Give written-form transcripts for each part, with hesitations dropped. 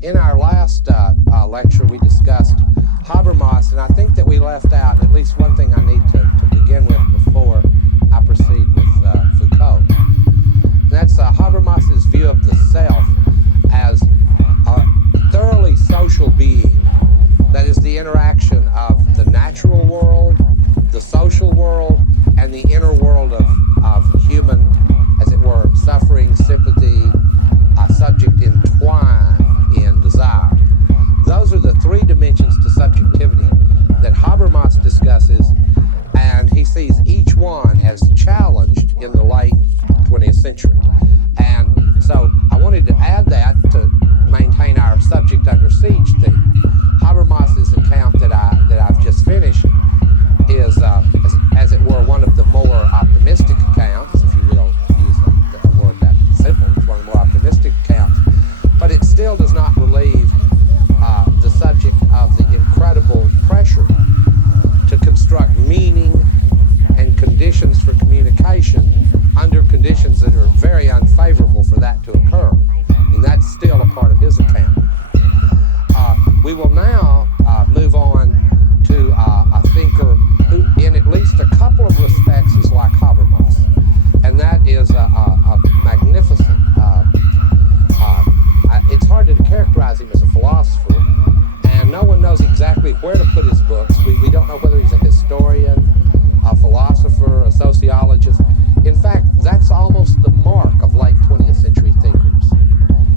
In our last lecture, we discussed Habermas, and I think that we left out at least one thing I need to begin with before I proceed with Foucault. And that's Habermas's view of the self as a thoroughly social being. That is the interaction of the natural world, the social world, and the inner world of human, as it were, suffering, sympathy, subject entwined in desire. Those are the three dimensions to subjectivity that Habermas discusses, and he sees each one as challenged in the late 20th century. And so I wanted to add that to maintain our subject under siege theme. Habermas's account that I've just finished is, as it were, one of the more optimistic accounts, if you will use a word that simple. It's one of the more optimistic accounts, but it still does not relieve the subject of the incredible pressure to construct meaning and conditions for communication under conditions that are very unfavorable for that to occur. And that's still a part of his account. We will now move on to a thinker who, in at least a couple of respects, is like Habermas, and that is a magnificent, it's hard to characterize him as a philosopher, and no one knows exactly where to put his books. We don't know whether he's a historian, a philosopher, a sociologist. In fact, that's almost the mark of late 20th century thinkers.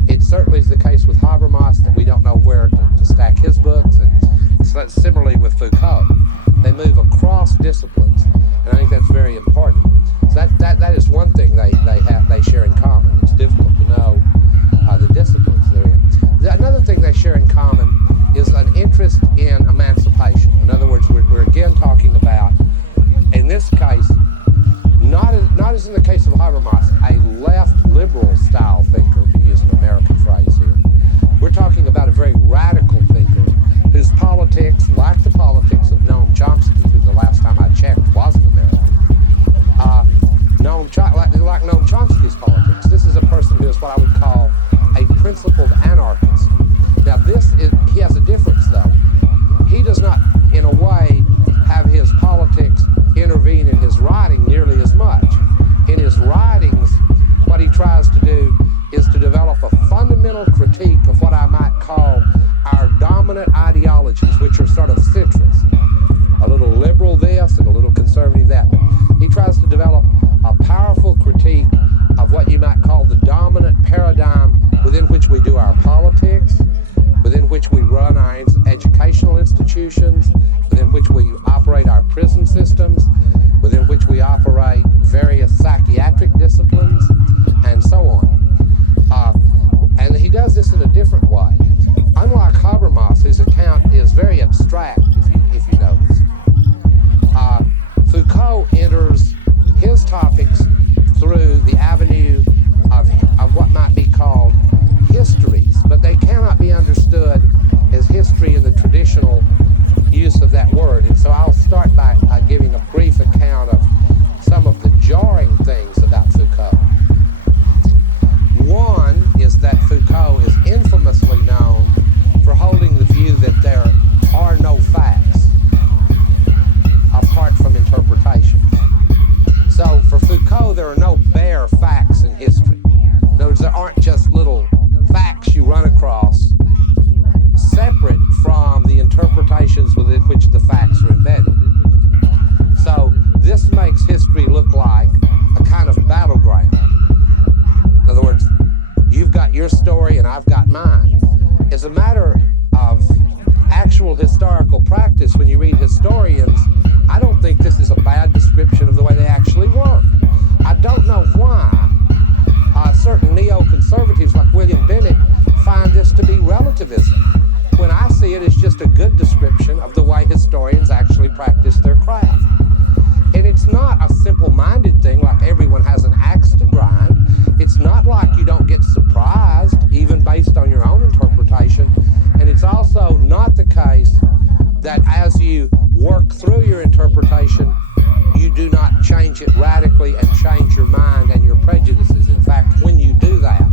It certainly is the case with Habermas that we don't know where to stack his books, and similarly with Foucault. They move across disciplines, and I think that's very important. So that is one thing they share in common. It's difficult to know the disciplines they're in. Another thing they share in common is an interest in emancipation. In other words, we're again talking about, in this case, not as in the case of Habermas, a left liberal style thinker, to use an American phrase here. We're talking about a very radical thinker whose politics, like the politics of Noam Chomsky, who the last time I checked was an American, like Noam Chomsky's politics. This is a person who is what I would call a principled anarchist. Now he has a difference though. He does not, in a way, have his politics intervene in his writing nearly as much. In his writings, what he tries to do is to develop a fundamental critique of what I might call our dominant ideologies, which are sort of centrist. A little liberal this and a little conservative that. But he tries to develop a powerful critique of what you might call the dominant paradigm within which we do our politics, within which we run our educational institutions, within which we operate our prison systems, within which we operate various psychiatric disciplines, and so on. And he does this in a different way. Unlike Habermas, whose account is very abstract, if you notice, Foucault enters his topics through the avenue of what might be called histories, but they cannot be understood as history in the traditional use of that word. And so I'll start by giving a brief account of some of the jarring things about Foucault. One is that Foucault is infamously known for holding the view that there are no facts apart from interpretation. So for Foucault, there are no bare facts in history. In other words, there aren't just little facts you run across separate from the interpretations within which the facts are embedded. So this makes history look like a kind of battleground. In other words, you've got your story and I've got mine. As a matter of actual historical practice, when you read historians, I don't think this is a bad description of the way they actually work. I don't know why certain neoconservatives like William Bennett find this to be relativism, when I see it as just a good description of the way historians actually practice their craft. And it's not a simple-minded thing like everyone has an axe to grind. It's not like you don't get surprised, even based on your own interpretation. And it's also not the case that as you work through your interpretation, you do not change it radically and change your mind and your prejudices. In fact, when you do that,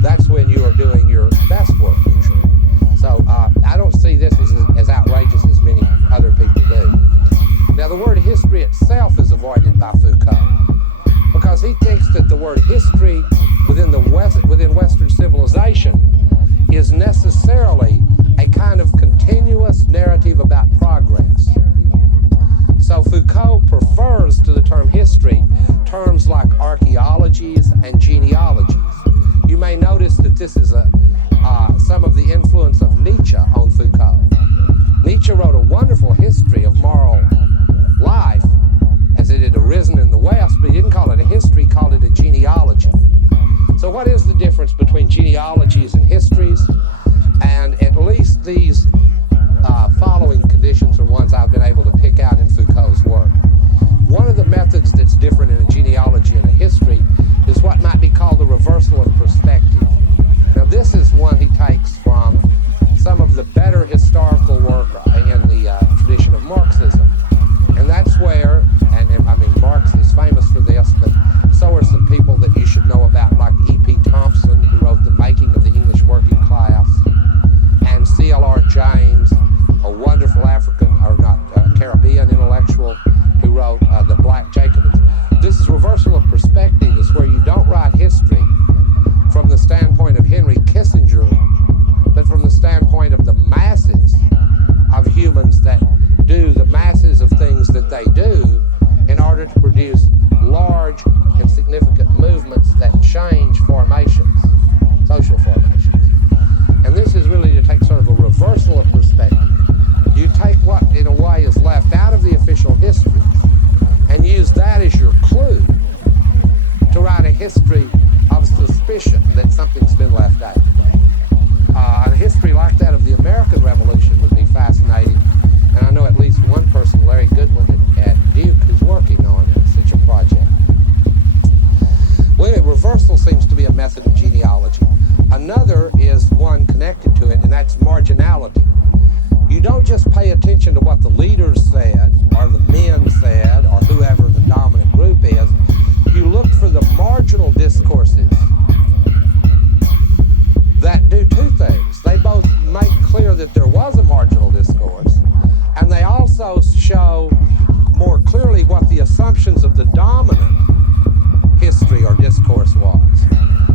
that's when you are doing your best work. some of the influence of Nietzsche on Foucault. Nietzsche wrote a wonderful history of moral life as it had arisen in the West, but he didn't call it a history, he called it a genealogy. So what is the difference between genealogies and histories? And at least these following conditions are ones I've been able to pick out in Foucault's work. One of the methods that's different in a genealogy and a history is what might be called the reversal of perspective. Now this is one he takes from some of the better historical work in the tradition of Marxism. And that's where, and I mean Marx is famous for this, but so are some people that you should know about, like E.P. Thompson, who wrote The Making of the English Working Class, and C.L.R. James, a wonderful Caribbean intellectual who wrote The Black Jacobins. This is reversal of perspective, is where you don't write history from the standpoint of Henry Kissinger, but from the standpoint of the masses of humans that do the masses of things that they do in order to produce large and significant movements that change formations, social formations. And this is really to take sort of a reversal of perspective. You take what, in a way, is left out of the official histories and use that as your clue to write a history of suspicion that something's been left out. A history like that of the American Revolution would be fascinating, and I know at least one person, Larry Goodwin at Duke, who's working on such a project. Well, anyway, reversal seems to be a method of genealogy. Another is one connected to it, and that's marginality. You don't just pay attention to what the leaders said, or the men said, or whoever the dominant group is. You look for the marginal discourses that do two things. They both make clear that there was a marginal discourse, and they also show more clearly what the assumptions of the dominant history or discourse was.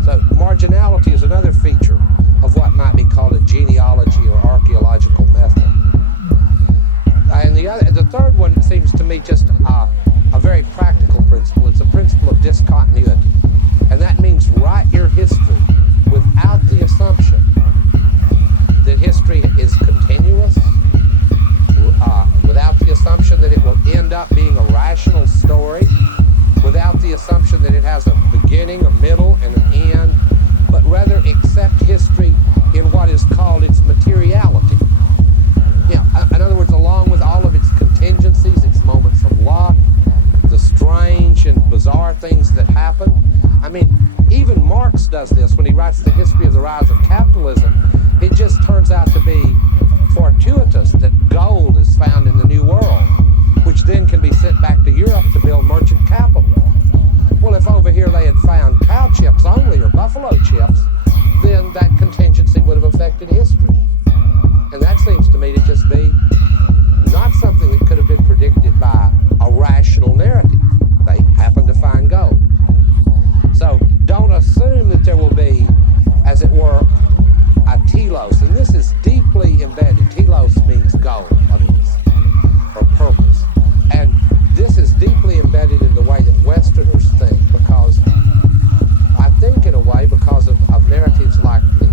So marginality is another feature of what might be called a genealogy or archaeological method. And the third one seems to me just a very practical principle. It's a principle of discontinuity. And that means write your history without the assumption that history is continuous, without the assumption that it will end up being a rational story, without the assumption that it has a beginning, a middle, and an end, but rather accept history in what is called its materiality. In other words, along with all of its contingencies, its moments of luck, the strange and bizarre things that happen. I mean, even Marx does this when he writes the history of the rise of capitalism. It just turns out to be fortuitous that gold is found in the New World, which then can be sent back to Europe to build merchant capital. Well, if over here they had found cow chips only or buffalo chips, then that contingency would have affected history. And that seems to me to just be not something that could have been predicted by a rational narrative. They happened to find gold. So don't assume that there will be, as it were, a telos. And this is deeply embedded. Telos means gold, or purpose. And this is deeply embedded in the way that Westerners think, because I think in a way because of narratives like the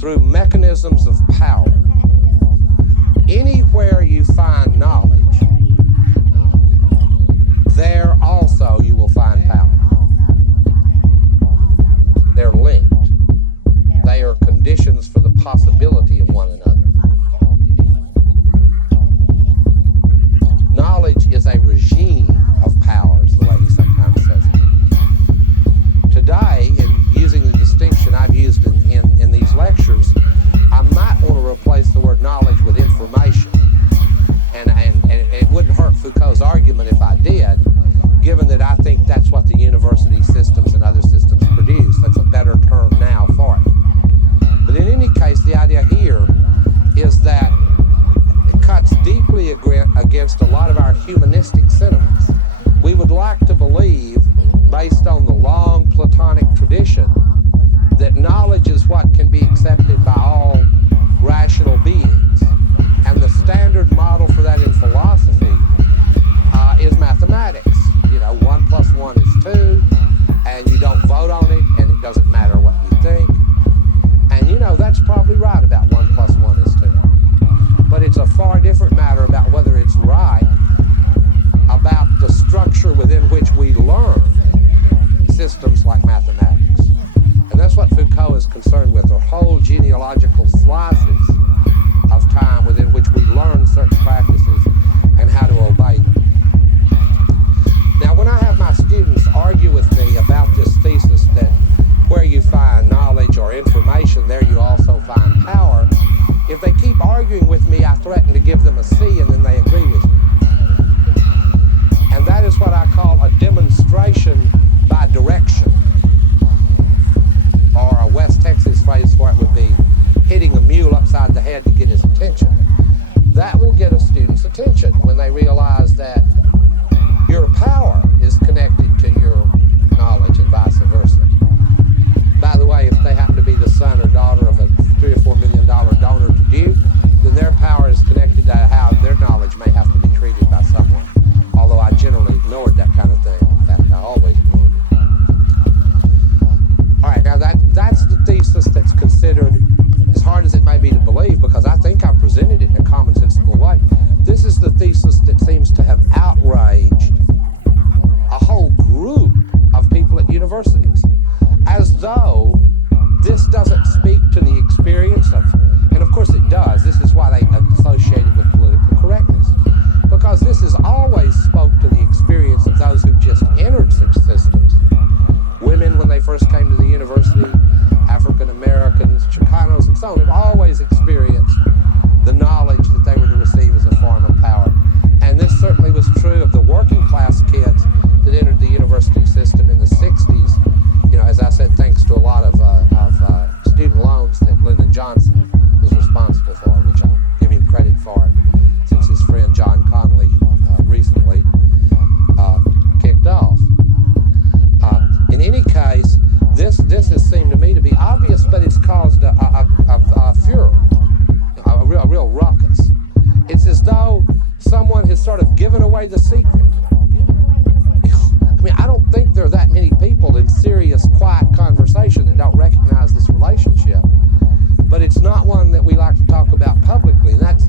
through mechanisms of power. Anywhere you find knowledge, there also you will find power. They're linked. They are conditions for the possibility of one another. Knowledge is a regime of power, is the way he sometimes says it. Today, in using the distinction I've used in these lectures, I might want to replace the word knowledge with information. And it wouldn't hurt Foucault's argument if I did, given that I think that's what the university systems and other systems produce. That's a better term now for it. But in any case, the idea here is that it cuts deeply against a lot of our humanistic sentiments. We would like to believe, based on the long Platonic tradition, that knowledge is what can be accepted by all rational beings. And the standard model for that in philosophy is mathematics. 1 + 1 is 2, and you don't vote on it, and it doesn't matter what you think. And that's probably right about 1 + 1 is 2. But it's a far different matter about whether it's right about the structure within which we learn systems like mathematics. And that's what Foucault is concerned with, or whole genealogical slices of time within which we learn certain practices and how to obey them. Now, when I have my students argue with me about this thesis that where you find knowledge or information, there you also find power, if they keep arguing with me, I threaten to give them a C, and then they agree with me. And that is what I call a demonstration by direction. Or a West Texas phrase for it would be hitting a mule upside the head to get his attention. That will get a student's attention when they realize that your power is connected to your knowledge and vice versa. By the way, if they happen to be the son or daughter of a $3 or $4 million donor to Duke, then their power is connected to how their knowledge may have to be treated by someone. Although I generally ignored that kind of thing. In fact, I always ignored it. All right, now that's the thesis that's considered, as hard as it may be to believe, because I think I presented it in a commonsensical way. This is the thesis that seems to have outraged a whole group of people at universities, as though this doesn't speak to the experience of, and of course it does, this is why they associate it with political correctness, because this has always spoke to the experience of those who've just entered such systems. Women, when they first came to the university, African Americans, Chicanos, and so on, have always experienced the knowledge that they were to receive as a form of power. And this certainly was true of the working class kids that entered the university system in the 60s. As I said, thanks to a lot of student loans that Lyndon Johnson was responsible for, which I'll give him credit for, since his friend John Connolly recently kicked off. In any case, this has seemed to me to be obvious, but it's caused a furor, a real ruckus. It's as though someone has sort of given away the secret. I mean, I don't think there are that many people in serious, quiet conversation that don't recognize this relationship. But it's not one that we like to talk about publicly. And that's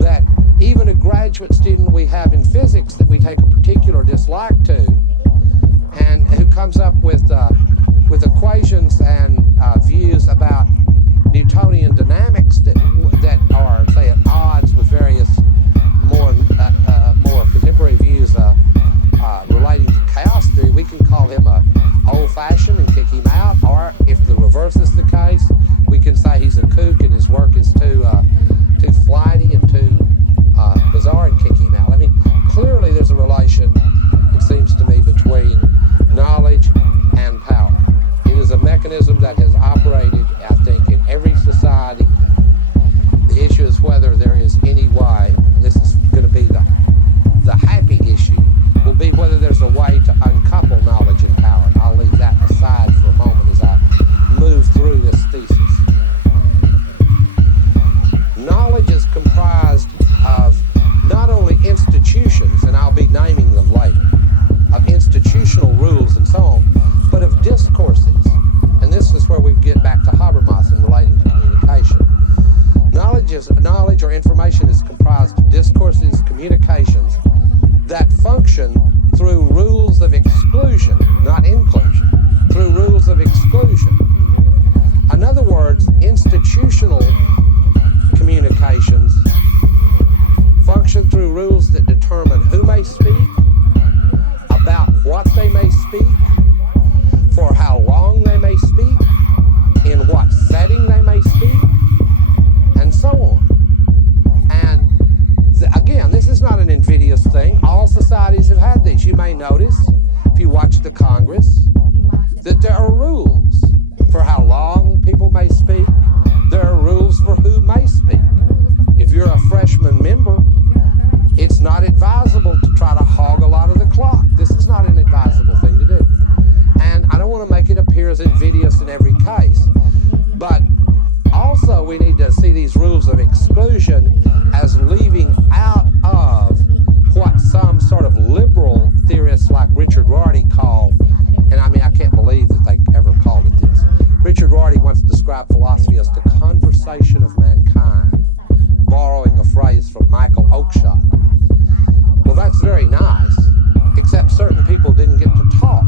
that even a graduate student we have in physics that we take a particular dislike to, and who comes up with equations and views about Newtonian dynamics that are, say, at odds with various more contemporary views relating to chaos theory, we can call him old-fashioned and kick him out. Or if the reverse is the case, we can say he's a kook and his work is too flighty and too bizarre and kick him out. I mean, clearly there's a relation, it seems to me, between knowledge and power. It is a mechanism that has operated, I think, in every society institutional communications function through rules that determine who may speak, about what they may speak, for how long they may speak, in what setting they may speak, and so on. And again, this is not an invidious thing. All societies have had this. You may notice, if you watch the Congress, that there are rules for how long people may speak. There are rules for who may speak. If you're a freshman member, it's not advisable to try to hog a lot of the clock. This is not an advisable thing to do. And I don't want to make it appear as invidious in every case. But also we need to see these rules of exclusion as leaving out of what some sort of liberal theorists like Richard Rorty call, and I mean, I can't believe that they ever called it this. Richard Rorty once described philosophy as the conversation of mankind, borrowing a phrase from Michael Oakeshott. Well, that's very nice, except certain people didn't get to talk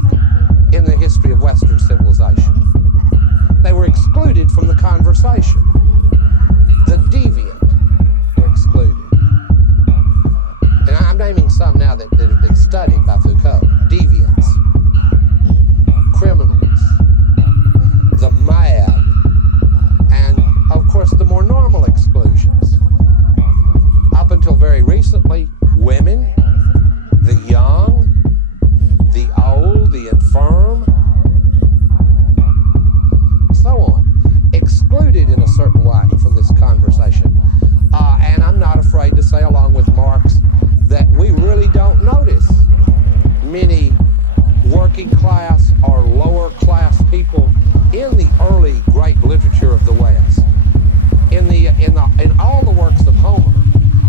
in the history of Western civilization. They were excluded from the conversation. The deviant were excluded. And I'm naming some now that have been studied by Foucault. Deviants, criminals, the mad, and of course the more normal exclusions. Up until very recently, women, the young, the old, the infirm, so on, excluded in a certain way from this conversation. And I'm not afraid to say, along with Marx, that we really don't notice many working class or lower class people in the early great literature of the West. In all the works of Homer,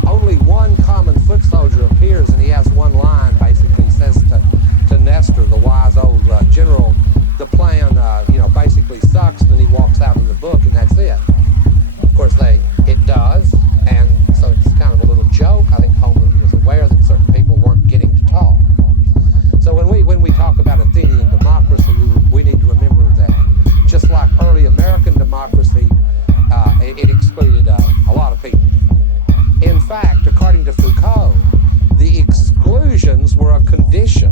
only one common foot soldier appears, and he has one line. Basically, he says to Nestor, the wise old general, the plan, basically sucks, and then he walks out of the book, and that's it. Of course, it does, and so it's kind of a little joke. I think Homer was aware that certain people weren't getting to talk. So when we talk about Athenian democracy, we need to remember that just like early American democracy, it excluded a lot of people. In fact, according to Foucault, the exclusions were a condition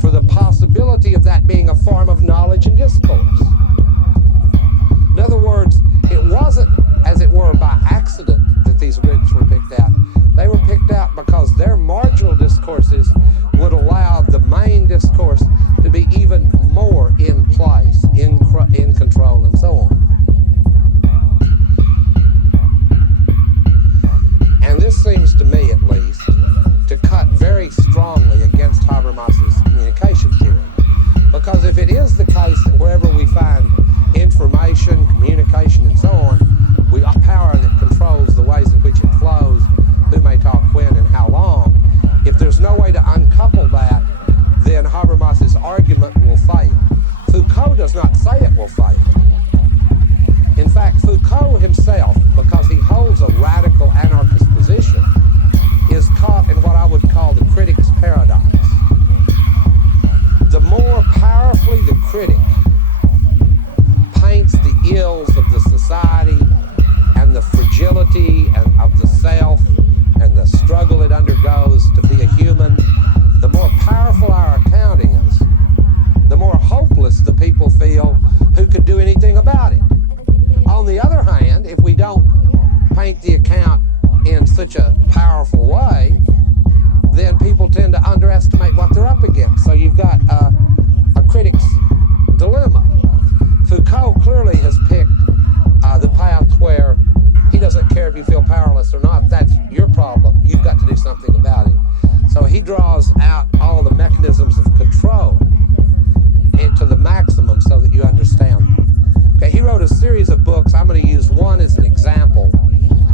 for the possibility of that being a form of knowledge and discourse. In other words, it wasn't, as it were, by accident that these groups were picked out. They were picked out because their marginal discourses would allow the main discourse to be even more in place, in control, and so on. And this seems to me, at least, to cut very strongly against Habermas's communication theory. Because if it is the case that wherever we find information, communication, and so on, we have power that controls the ways in which it flows, who may talk when and how long, if there's no way to uncouple that, then Habermas's argument will fail. Foucault does not say it will fail. In fact, Foucault himself, because he holds a radical anarchist position, is caught in what I would call the critic's paradox. The more powerfully the critic paints the ills of the society and the fragility of the self and the struggle it undergoes to be a human, the more powerful our account is, the more hopeless the people feel who could do anything about it. On the other hand, if we don't paint the account in such a powerful way, then people tend to underestimate what they're up against. So you've got a critic's dilemma. Foucault clearly has picked the path where he doesn't care if you feel powerless or not. That's your problem. You've got to do something about it. So he draws out all the mechanisms of control to the maximum so that you understand them. Okay, he wrote a series of books. I'm going to use one as an example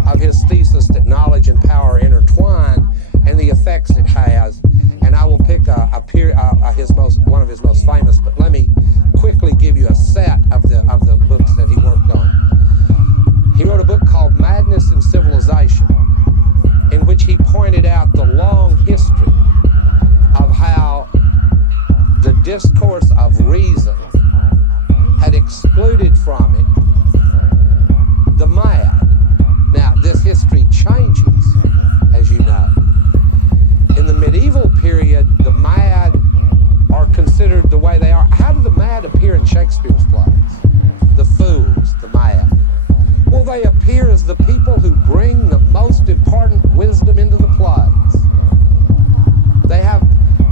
of his thesis that knowledge and power are intertwined and the effects it has. And I will pick one of his most famous, but let me quickly give you a set of the books that he worked on. He wrote a book called Madness and Civilization, in which he pointed out the long history of how the discourse of reason had excluded from it the mad. Now, this history changes, as you know. In the medieval period, the mad are considered the way they are. How do the mad appear in Shakespeare's plays? The fools, the mad. Well, they appear as the people who bring the most important wisdom into the plays. They have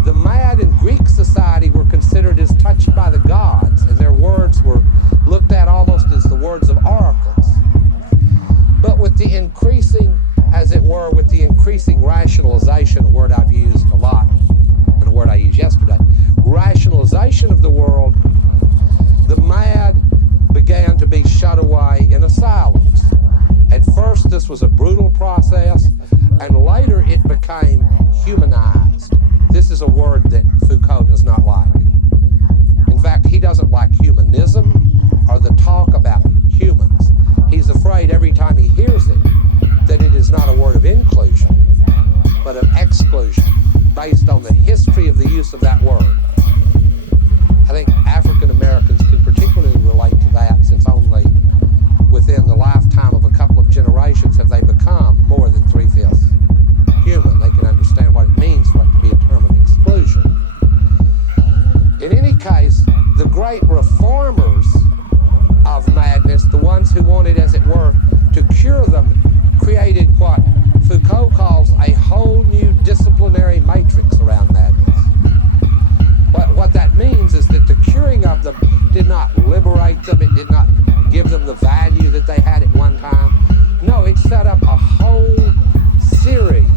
the mad in Greek society were considered as touched by the gods, and their words were looked at almost as the words of oracles. But with the increasing, as it were, with the increasing rationalization, a word I've used a lot, and a word I used yesterday, rationalization of the world, the mad began to be shut away in asylums. At first, this was a brutal process, and later it became humanized. This is a word that Foucault does not like. In fact, he doesn't like humanism or the talk about humans. He's afraid every time he hears it that it is not a word of inclusion, but of exclusion, based on the history of the use of that word. I think African Americans can particularly relate to that, since only within the lifetime of a couple of generations have they become more than 3/5 human. They can understand what it means for it to be a term of exclusion. In any case, the great reformers of madness, the ones who wanted, as it were, to cure them, created what Foucault calls a whole new disciplinary matrix around madness. What that means is that the curing of them did not liberate them, it did not give them the value that they had at one time. No, it set up a whole series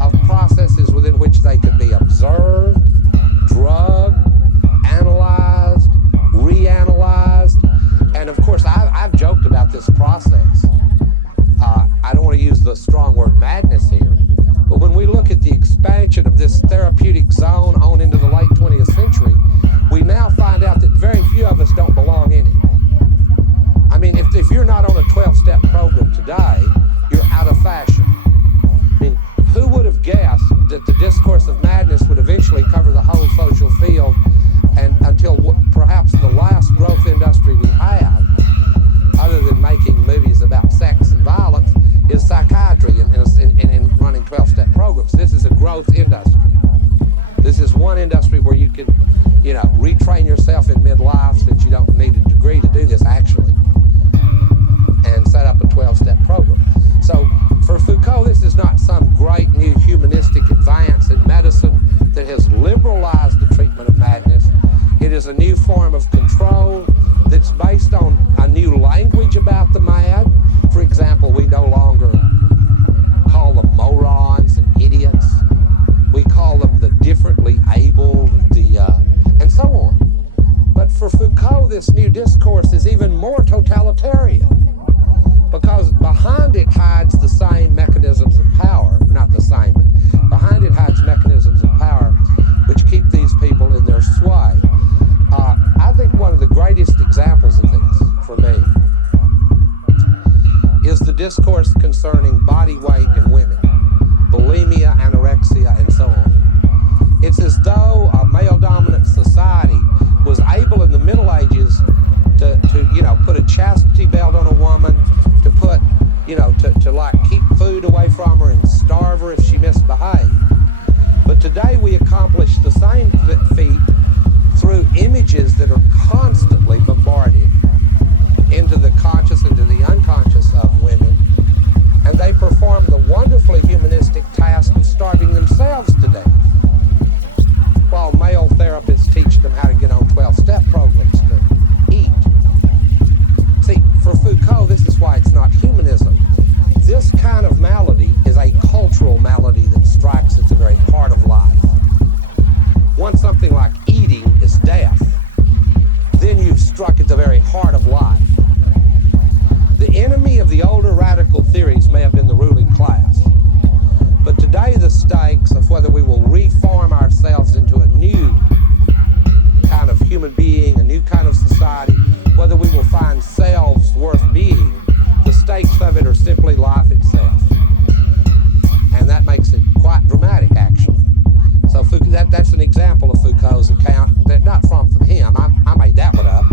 of processes within which they could be observed, drugged, analyzed, reanalyzed. And of course, I've joked about this process. I don't want to use the strong word madness here, but when we look at the expansion of this therapeutic zone on into the late 20th century, we now find out that very few of us don't belong in it. I mean, if you're not on a 12-step program today, you're out of fashion. I mean, who would have guessed that the discourse of madness would eventually cover the whole social field, and until perhaps the last growth industry we have, other than making movies about sex and violence, is psychiatry and running 12-step programs. This is a growth industry. This is one industry where you can, retrain yourself in midlife, since you don't need a degree to do this actually, and set up a 12-step program. So for Foucault, this is not some great new humanistic advance in medicine that has liberalized the treatment of madness. It is a new form of control that's based on a new language about the mad. For example, we no longer call them morons and idiots. We call them the differently abled, and so on. But for Foucault, this new discourse is even more totalitarian, because behind it hides the same mechanisms of power, not the same, but behind it hides mechanisms of power which keep these people in their sway. I think one of the greatest examples of this, for me, is the discourse concerning body weight in women, bulimia, anorexia, and so on. It's as though a male-dominant society was able in the Middle Ages to put a chastity belt on a woman, to put, to keep food away from her and starve her if she misbehaved. But today we accomplish the same feat through images that are constantly bombarded into the conscious and to the unconscious of women, and they perform the wonderfully humanistic task of starving themselves to death, while male therapists teach them how to get on 12-step programs to eat. See, for Foucault, this is why it's not humanism. This kind of malady is a cultural malady that strikes at the very heart of life. Once something like eating is death, then you've struck at the very heart of life. The enemy of the older radical theories may have been the ruling class, but today the stakes of whether we will reform ourselves into a new kind of human being, a new kind of society, whether we will find selves worth being, the stakes of it are simply life itself. And that makes it quite dramatic, actually. So that's an example of Foucault's account, not from him. I made that one up.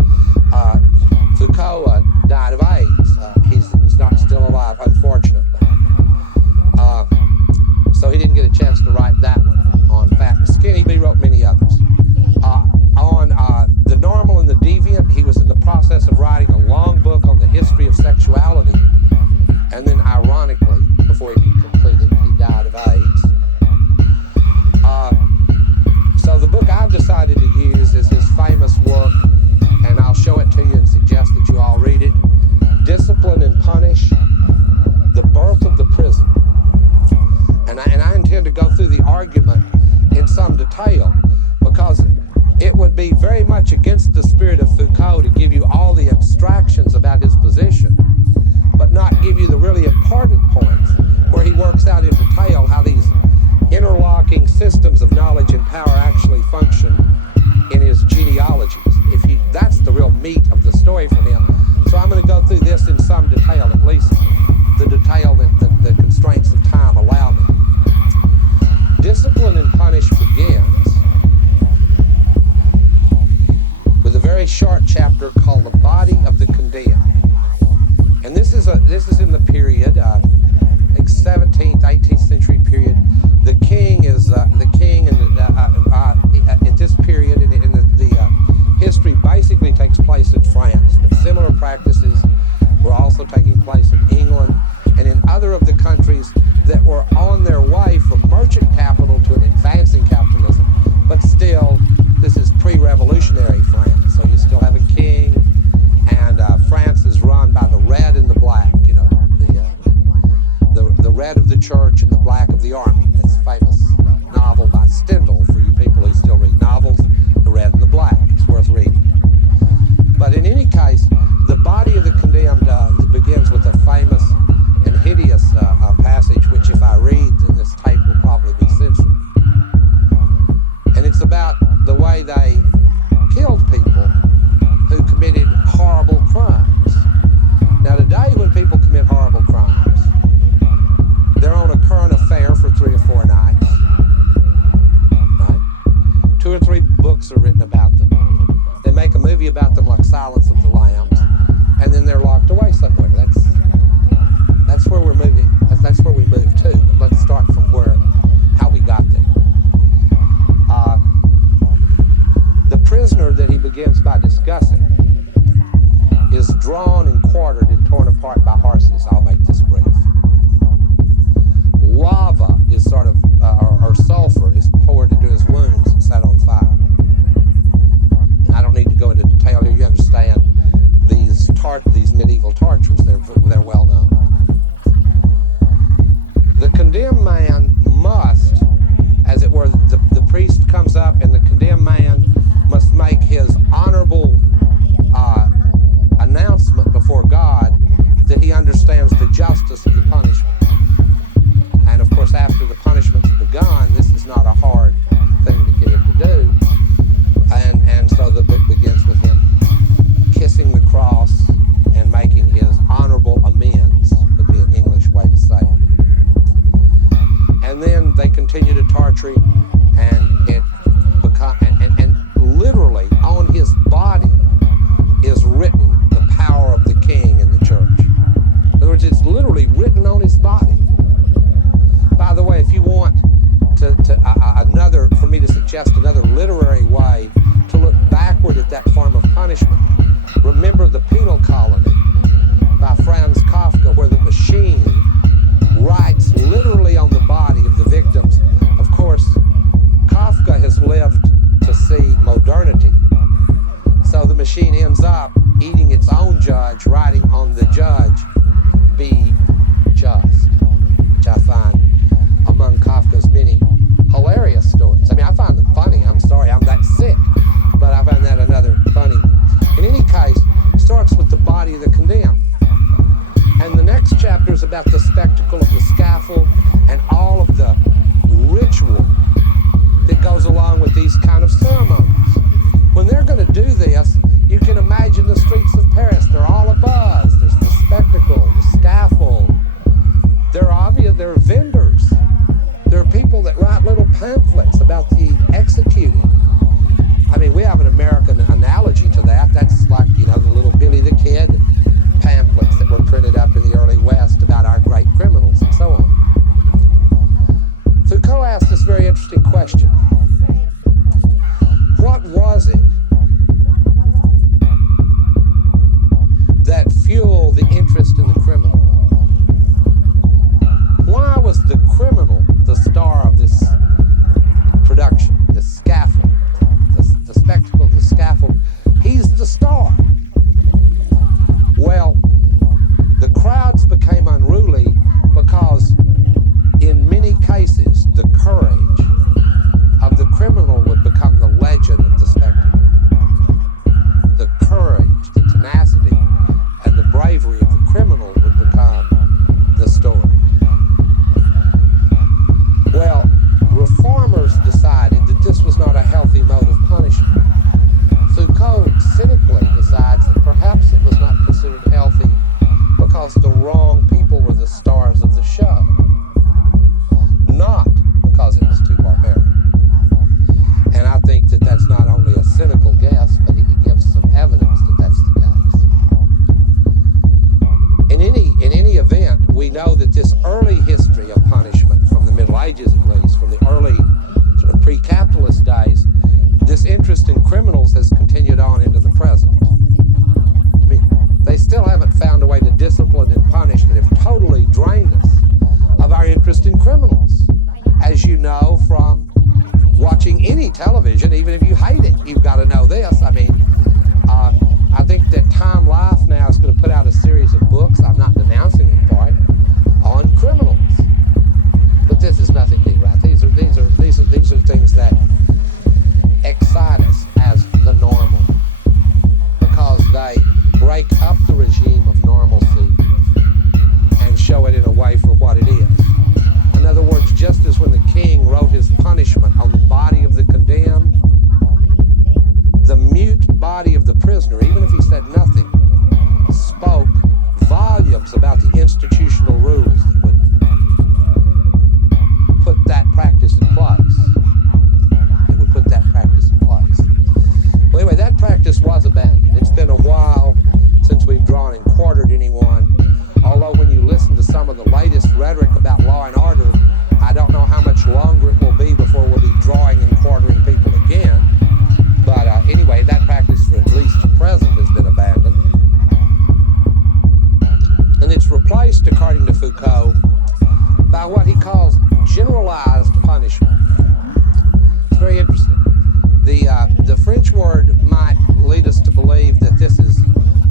Foucault died of AIDS. be very much against the spirit of Foucault to give you all the abstractions about his position, but not give you the really important points where he works out in detail how these interlocking systems of knowledge and power actually function in his genealogies. That's the real meat of the story for him. So I'm going to go through this in some detail, at least the detail that the constraints of time allow me. Discipline and Punish begins with a very short chapter called The Body of the Condemned. And this is in the period, like 17th, 18th century period. The king is at this period in the history basically takes place in France, but similar practices were also taking place in England and in other of the countries that were on their way from merchant capital to an advancing capitalism. But still, this is pre-revolutionary France, so you still have a king, and France is run by the red and the black, the red of the church and the black of the army. That's a famous novel by Stendhal for you people who still read novels, The Red and the Black. It's worth reading. But in any case, The Body of the Condemned begins with a famous and hideous passage, which if I read in this tape will probably be censored. And it's about the way they killed people who committed horrible crimes. Now today when people commit horrible crimes, they're on a current affair for 3 or 4 nights, right? 2 or 3 books are written about them. They make a movie about them like Silence of the Lambs, and then they're locked away somewhere. That's where we're moving. That's where we move to. But let's start from how we got there. The prisoner that he begins by discussing is drawn and quartered and torn apart by horses. I'll make this brief. Lava is or sulfur is poured into his wounds and set on fire. And I don't need to go into detail here. You understand these medieval tortures. They're well known. The condemned man must, as it were, the priest comes up and the condemned man must make his honorable announcement before God that he understands the justice of the punishment. And of course, after the punishment's begun, this is not a hard thing to get him to do. And so the book begins with him kissing the cross and making his honorable amends, would be an English way to say it. And then they continue to torture him, and and literally on his body is written the power of the king and the church. In other words, it's literally written on his body. By the way, if you want for me to suggest another literary way to look backward at that form of punishment, remember The Penal Colony by Franz Kafka, where the machine writes literally on the body of the victims. Of course, Kafka has lived to see modernity. So the machine ends up eating its own judge, writing on the judge, "Be just," which I find among Kafka's many hilarious stories. I mean, I find them funny. I'm sorry, I'm that sick, but I find that another funny one. In any case, it starts with the body of the condemned. And the next chapter is about the spectacle of the scaffold and all of the ritual that goes along with these kind of ceremonies. When they're going to do this, you can imagine the streets of Paris. They're all abuzz. There's the spectacle, the scaffold. There are vendors. There are people that write little pamphlets about the executed. I mean, we have an American analogy to that. That's like, the little Billy the Kid pamphlets that were printed up in the early West about our great criminals and so on. Foucault asked this very interesting question. What was it that fueled the interest in the criminal? Why was the criminal the star of this production, the scaffold, the spectacle of the scaffold? He's the star. Well, the crowds became unruly because in many cases the courage of the criminal would become the legend of the spectacle. criminals has continued on into the present. I mean, they still haven't found a way to discipline and punish, and have totally drained us of our interest in criminals. As you know from watching any television, even if you hate it, you've got to know this. I mean, I think that Time Life now is going to put out a series of books, I'm not denouncing them for it, on criminals. But this is nothing new, right? These are things that excite us as the normal, because they break up the regime of normalcy and show it in a way for what it is. In other words, just as when the king wrote his punishment on the body of the condemned, the mute body of the prisoner, even if he said nothing, spoke volumes about the institutional rules that would put that practice in place. It would put that practice in place. Well, anyway, that practice was abandoned. It's been a while since we've drawn and quartered anyone. Although when you listen to some of the latest rhetoric about law and order, I don't know how much longer it will be before we'll be drawing and quartering people again. But anyway, that practice for at least the present has been abandoned. And it's replaced, according to Foucault, by what he calls generalized punishment. It's very interesting. The French word might lead us to believe that this is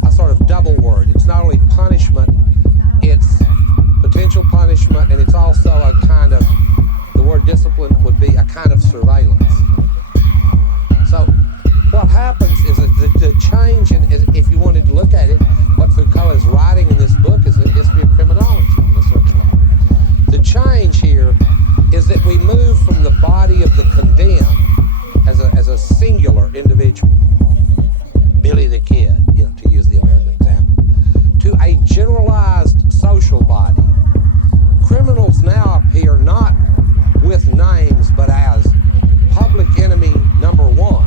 a sort of double word. It's not only punishment, it's potential punishment, and it's also a kind of, the word discipline would be a kind of surveillance. So what happens is that the change, if you wanted to look at it, what Foucault is writing in this book is a history of criminology in a certain way. The change here is that we move from the body of the condemned as a singular individual, Billy the Kid, to use the American example, to a generalized social body. Criminals now appear not with names, but as public enemy number one.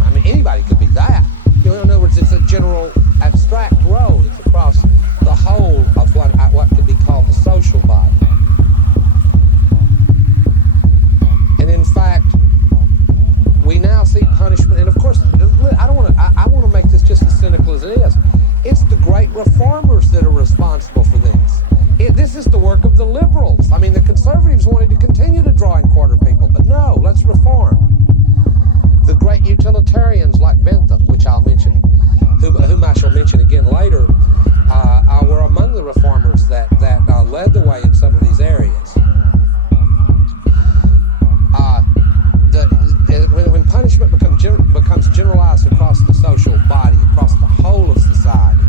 I mean, anybody could be that. In other words, it's a general abstract role. It's across the whole of what could be called the social body. And in fact, we now see punishment, and of course, I want to make this just as cynical as it is. It's the great reformers that are responsible for this. This is the work of the liberals. I mean, the conservatives wanted to continue to draw and quarter people, but no, let's reform. The great utilitarians like Bentham, which I'll mention, whom I shall mention again later, were among the reformers that led the way in some of these areas. When punishment becomes generalized across the social body, across the whole of society,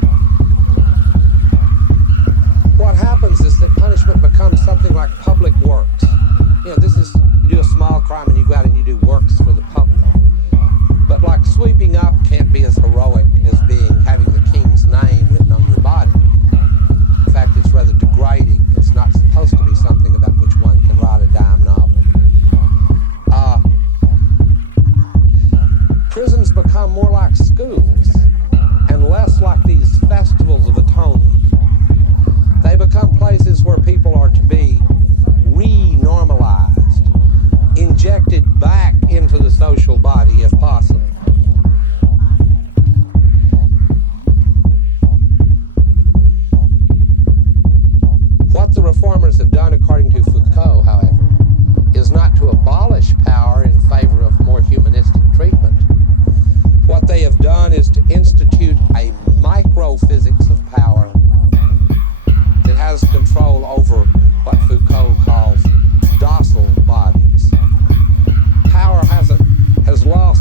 what happens is that punishment becomes something like public works. This is, you do a small crime and you go out and you do works for the public. But like sweeping up can't be as heroic as having the king's name written on your body. In fact, it's rather degrading. It's not supposed to be something about which one can write a dime novel. Prisons become more like schools and less like these festivals of atonement. They become places where people are to be re-normalized, injected back into the social body if possible. What the reformers have done, according to Foucault, however, is not to abolish power in favor of more humanistic treatment. What they have done is to institute a microphysics of power that has control over what Foucault calls docile bodies. Power has lost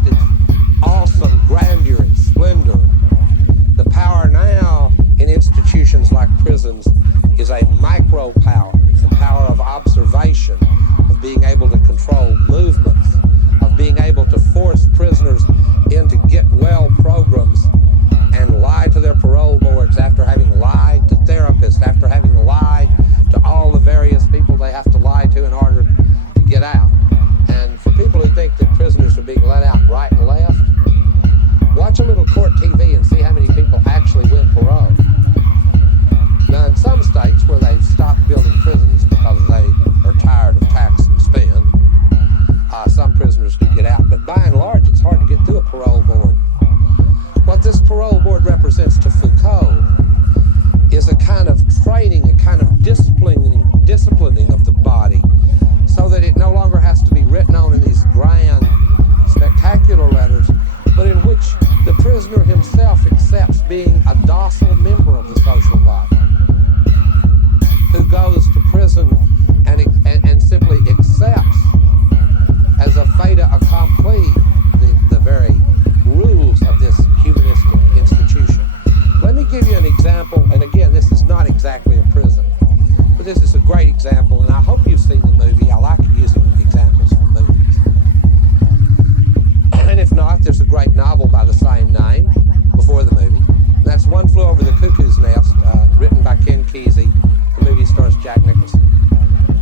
if not, there's a great novel by the same name before the movie. That's One Flew Over the Cuckoo's Nest, written by Ken Kesey. The movie stars Jack Nicholson.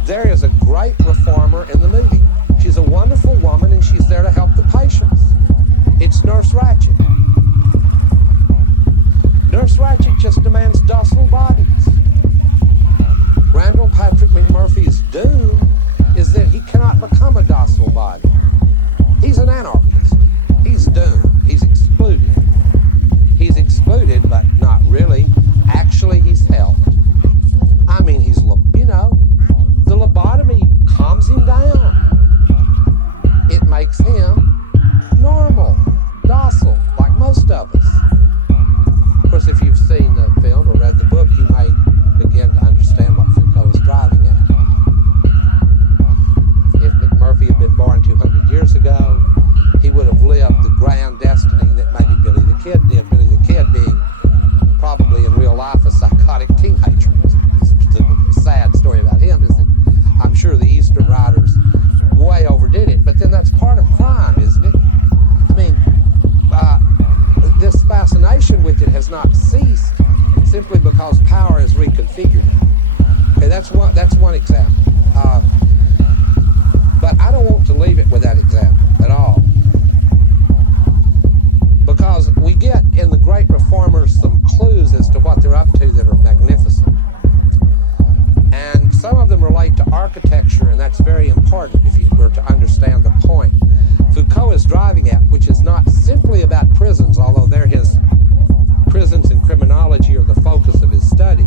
There is a great reformer in the movie. She's a wonderful woman, and she's there to help the patients. It's Nurse Ratched. Nurse Ratched just demands docile bodies. Randall Patrick McMurphy's doom is that he cannot become a docile body. He's an anarchist. He's doomed. He's excluded. He's excluded, but not really. Actually, he's helped. I mean, he's, the lobotomy calms him down. It makes him normal, docile, like most of us. Of course, if you've seen the film or read the book, you may begin to understand what Foucault is driving at. If McMurphy had been born 200 years ago, he would have lived the grand destiny that maybe Billy the Kid did. Billy the Kid being probably in real life a psychotic teenager. The sad story about him is that I'm sure the Eastern writers way overdid it, but then that's part of crime, isn't it? I mean, this fascination with it has not ceased simply because power has reconfigured it. Okay, that's one example. But I don't want to leave it with that example at all. Because we get in the great reformers some clues as to what they're up to that are magnificent. And some of them relate to architecture, and that's very important if you were to understand the point Foucault is driving at, which is not simply about prisons, although his prisons and criminology are the focus of his study.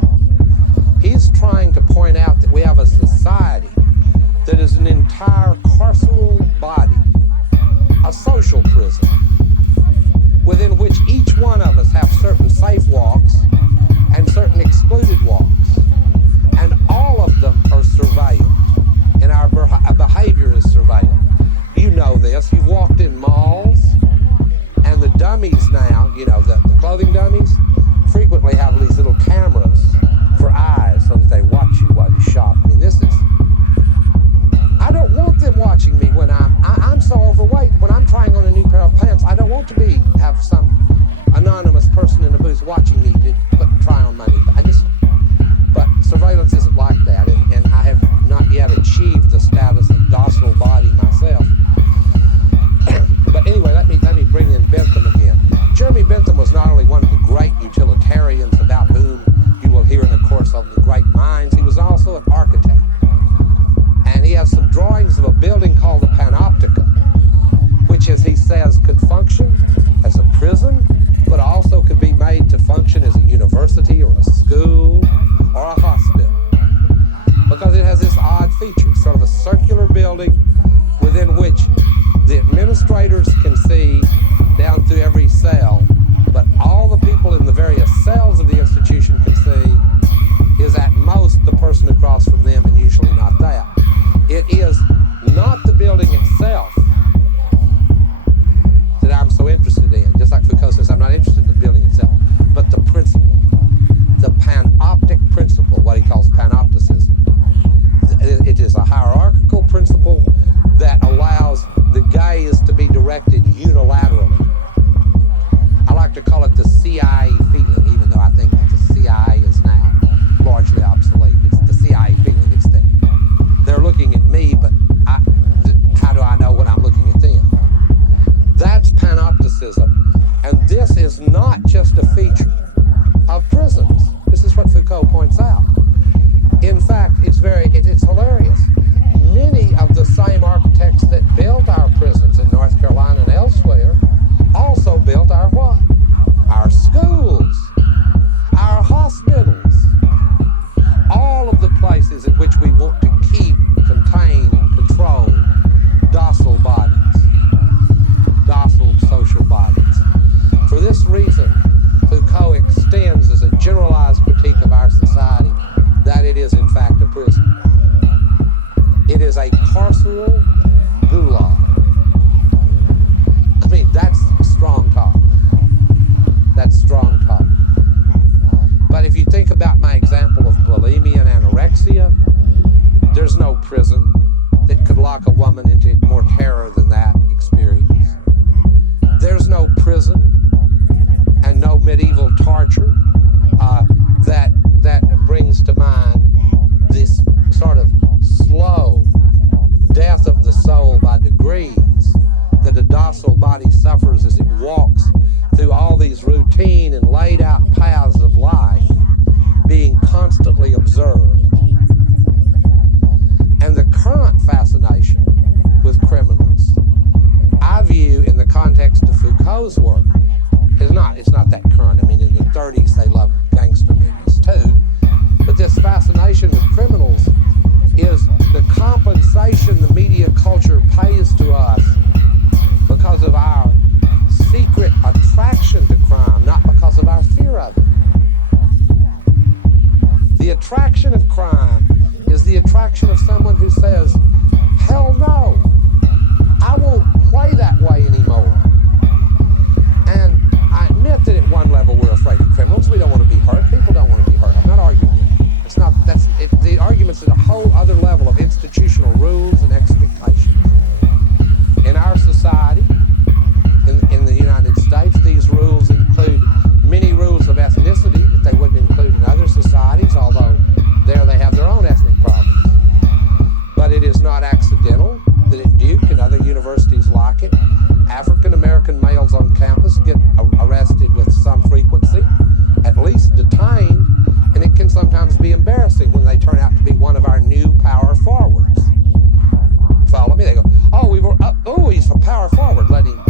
He's trying to point out that we have a society that is an entire carceral body, a social prison, within which each one of us have certain safe walks and certain excluded walks. And all of them are surveilled, and our behavior is surveilled. You know this. You've walked in malls, and the dummies now, the clothing dummies, frequently have these little cameras for eyes so that they watch you while you shop. I mean, I don't want them watching me when I'm so overweight. When I'm trying on a new pair of pants, I don't want to have some anonymous person in the booth watching me try on my new pants. But surveillance isn't like that, and I have not yet achieved the status of docile body myself. But anyway, let me bring in Bentham again. Jeremy Bentham was not only one of the great utilitarians about whom you will hear in the course of the great minds, he was also an architect. And he has some drawings of a building called the Panopticism, which, as he says, could function as a prison, but also could be made to function as a university or a school or a hospital. Because it has this odd feature, sort of a circular building within which the administrators can see down through every cell, but all the people in the various cells of the institution can see is at most the person across from them, and usually not that. It is not the building itself that I'm so interested in, just like Foucault says, I'm not interested in the building itself, but the principle, the panoptic principle, what he calls panopticism. It is a hierarchical principle that allows the gaze to be directed unilaterally. I like to call it the CIA feeling, even though I think that the CIA is now largely obsolete. It's the CIA feeling. It's that they're looking at me, but how do I know when I'm looking at them? That's panopticism. And this is not just a feature of prisons. This is what Foucault points out. In fact, it's hilarious. Many of the same architects that built our prisons in North Carolina and elsewhere also built our what? Our schools, our hospitals, all of the places in which we want to keep, contain, and control docile bodies, docile social bodies. For this reason, body suffers as it walks through all these routine and laid out paths of life, being constantly observed. And the current fascination with criminals, I view in the context of Foucault's work, it's not that current. I mean, in the 30s they loved gangster movies too. But this fascination with criminals is the compensation the media culture pays to us because of our secret attraction to crime, not because of our fear of it. The attraction of crime is the attraction of someone who says, hell no, I won't play that way anymore. And I admit that at one level we're afraid of criminals. We don't want to be hurt. People don't want to be hurt. I'm not arguing with it. It's not, the argument's at a whole other level of institutional rules and expectations. In our society, in the United States, these rules include many rules of ethnicity that they wouldn't include in other societies, although there they have their own ethnic problems. But it is not accidental that at Duke and other universities like it, African American males on campus get arrested with some frequency, at least detained, and it can sometimes be embarrassing when they turn out to be one of our new power forwards. Follow me? They go, oh, he's a power forward, let him